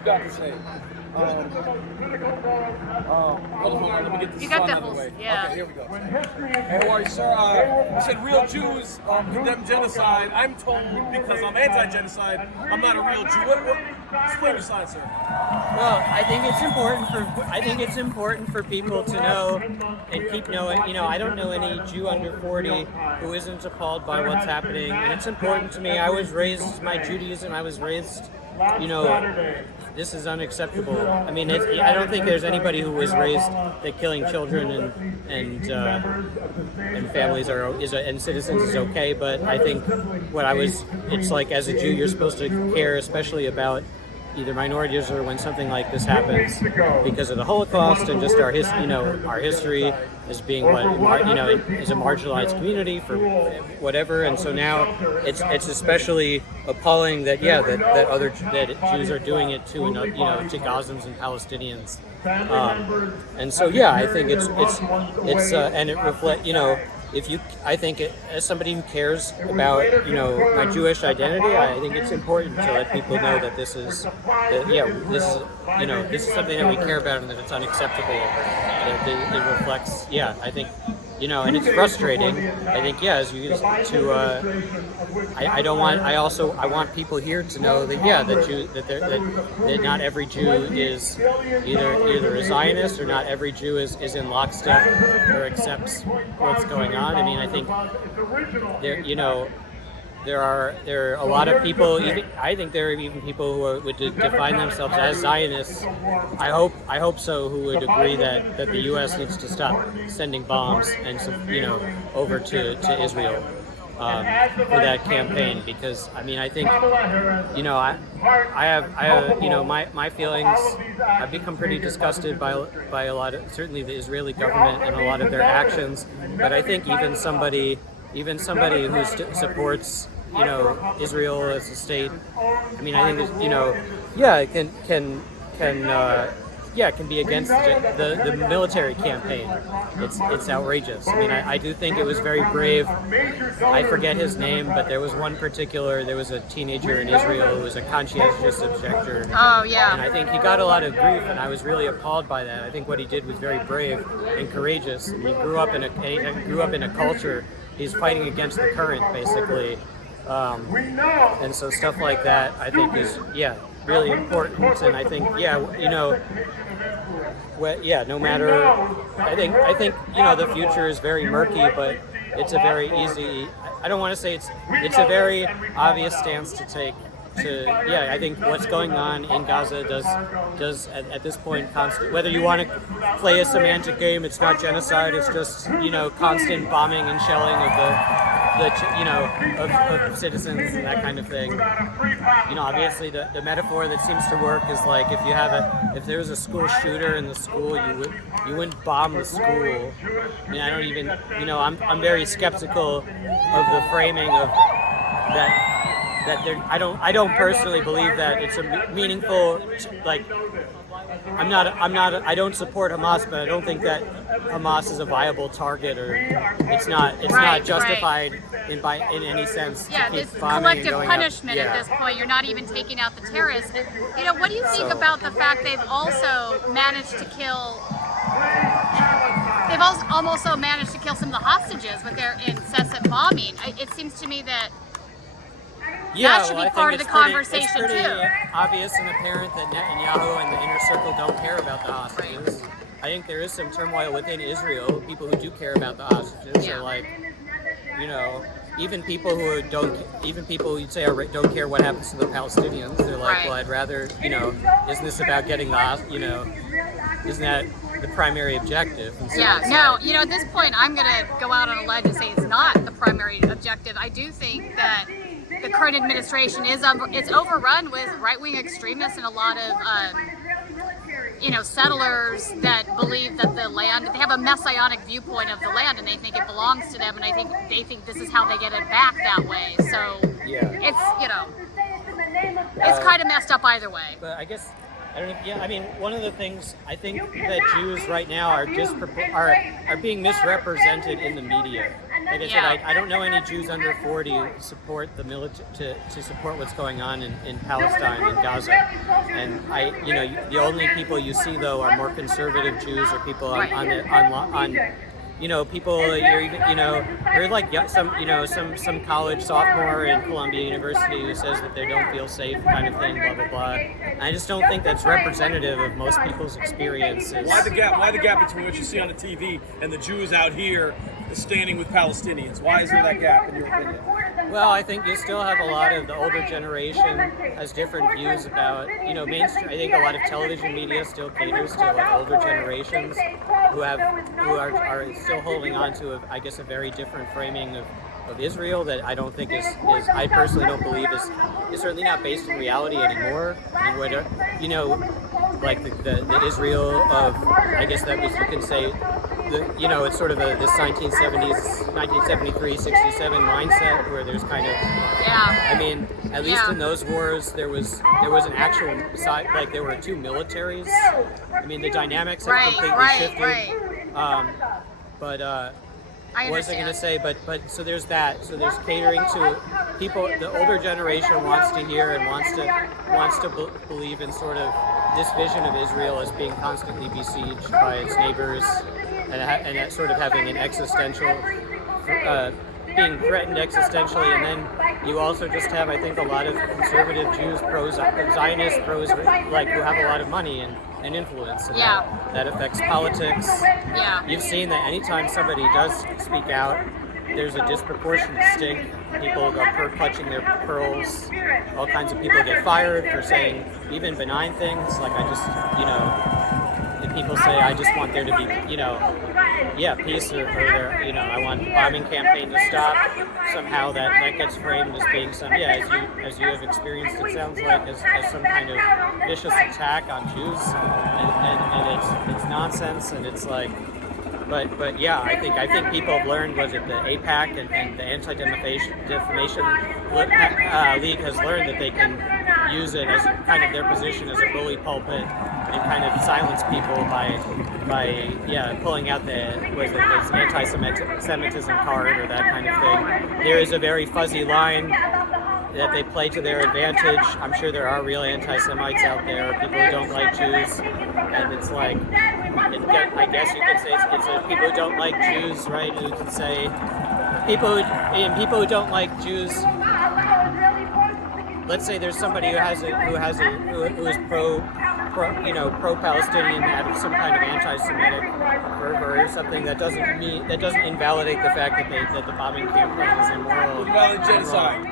you got to say. Hold on, let me get this You got song the out of whole, the way. yeah. Okay, here we go. Hey, how are you, sir? You said real Jews condemn genocide. I'm told because I'm anti-genocide, I'm not a real Jew. Explain your side, sir. Well, I think it's important for people to know and keep knowing. You know, I don't know any Jew under 40 who isn't appalled by what's happening, and it's important to me. I was raised, my Judaism, I was raised, you know, this is unacceptable. I mean, I don't think there's anybody who was raised that killing children and families and citizens is okay. But I think it's like as a Jew, you're supposed to care, especially about either minorities or when something like this happens because of the Holocaust and just our history as being is a marginalized community for whatever. And so now it's especially appalling that that Jews are doing it to to Gazans and Palestinians. And so I think it's and it reflects I think as somebody who cares about my Jewish identity, I think it's important to let people know that this is something that we care about and that it's unacceptable. That it reflects, I think, and it's frustrating. I think, I want people here to know that that not every Jew is either a Zionist or not every Jew is in lockstep or accepts what's going on. I mean, I think there are a lot of people. I think there are even people who would define themselves as Zionists. I hope so. Who would agree that the U.S. needs to stop sending bombs and over to Israel for that campaign, because I mean I think I have my feelings. I've become pretty disgusted by a lot of, certainly the Israeli government and a lot of their actions. But I think even somebody who supports Israel as a state, I mean I think can be against the military campaign. It's outrageous. I mean, I do think it was very brave. I forget his name, but there was a teenager in Israel who was a conscientious objector. Oh, yeah. And I think he got a lot of grief, and I was really appalled by that. I think what he did was very brave and courageous. And he grew up in a culture. He's fighting against the current, basically. And so stuff like that, I think, is really important. And I think no matter, I think the future is very murky, but it's a very easy, I don't want to say it's a very obvious stance to take. I think what's going on in Gaza does at this point whether you want to play a semantic game, it's not genocide, it's just constant bombing and shelling of citizens and that kind of thing. Obviously the metaphor that seems to work is like if there was a school shooter in the school, you wouldn't bomb the school. I mean, I don't even I'm very skeptical of the framing of that. I don't personally believe that it's a meaningful, I don't support Hamas, but I don't think that Hamas is a viable target, or it's not justified in any sense. Yeah, this collective punishment at this point. You're not even taking out the terrorists. What do you think about the fact they've also managed to kill? They've also managed to kill some of the hostages with their incessant bombing. It seems to me that that should be part of the conversation it's pretty too. Obvious and apparent that Netanyahu and the inner circle don't care about the hostages. Right. I think there is some turmoil within Israel. People who do care about the hostages are even people who you'd say don't care what happens to the Palestinians. They're like, well, I'd rather, isn't this about getting isn't that the primary objective? And so at this point, I'm going to go out on a ledge and say it's not the primary objective. I do think that the current administration it's overrun with right-wing extremists and a lot of settlers that believe that the land, they have a messianic viewpoint of the land and they think it belongs to them, and I think they think this is how they get it back that way. So it's it's kind of messed up either way. But I guess I mean, one of the things I think that Jews right now are being misrepresented in the media. like I said, I don't know any Jews under 40 who support the to support what's going on in Palestine and Gaza. And the only people you see though are more conservative Jews or people on people you're like some college sophomore in Columbia University who says that they don't feel safe, kind of thing, blah blah blah. And I just don't think that's representative of most people's experiences. Why the gap between what you see on the TV and the Jews out here standing with Palestinians? Why is there that gap in your opinion? Well, I think you still have a lot of the older generation has different views about, mainstream. I think a lot of television media still caters to like older generations who are still holding on to a very different framing of Israel that I don't think is I personally don't believe is certainly not based in reality anymore. I mean, like the Israel of, I guess that was, you can say, it's sort of this 1973, 67 mindset where there's kind of, I mean, at least in those wars, there was an actual side, like there were two militaries. I mean, the dynamics have completely shifted. What was I going to say? But so there's that. So there's catering to people. The older generation wants to hear and wants to believe in sort of this vision of Israel as being constantly besieged by its neighbors, and sort of having an existential, being threatened existentially. And then you also just have, I think, a lot of conservative Jews, pro-Zionist, like who have a lot of money and influence, and that affects politics. You've seen that anytime somebody does speak out, there's a disproportionate stink. People go clutching their pearls. All kinds of people get fired for saying even benign things, like people say, I just want there to be, peace, or I want the bombing campaign to stop. Somehow that gets framed as being as you have experienced, it sounds like, as some kind of vicious attack on Jews, and it's nonsense, and it's like, but I think people have learned, was it the AIPAC and the Anti-Defamation League has learned that they can use it as kind of their position as a bully pulpit and kind of silence people by pulling out this anti-Semitism card or that kind of thing. There is a very fuzzy line that they play to their advantage. I'm sure there are real anti-Semites out there, people who don't like Jews, and it's like, I guess you could say it's people who don't like Jews, right? You can say people who don't like Jews. Let's say there's somebody who is pro-Palestinian out of some kind of anti-Semitic fervor or something. That doesn't invalidate the fact that the bombing campaign is immoral. Genocide.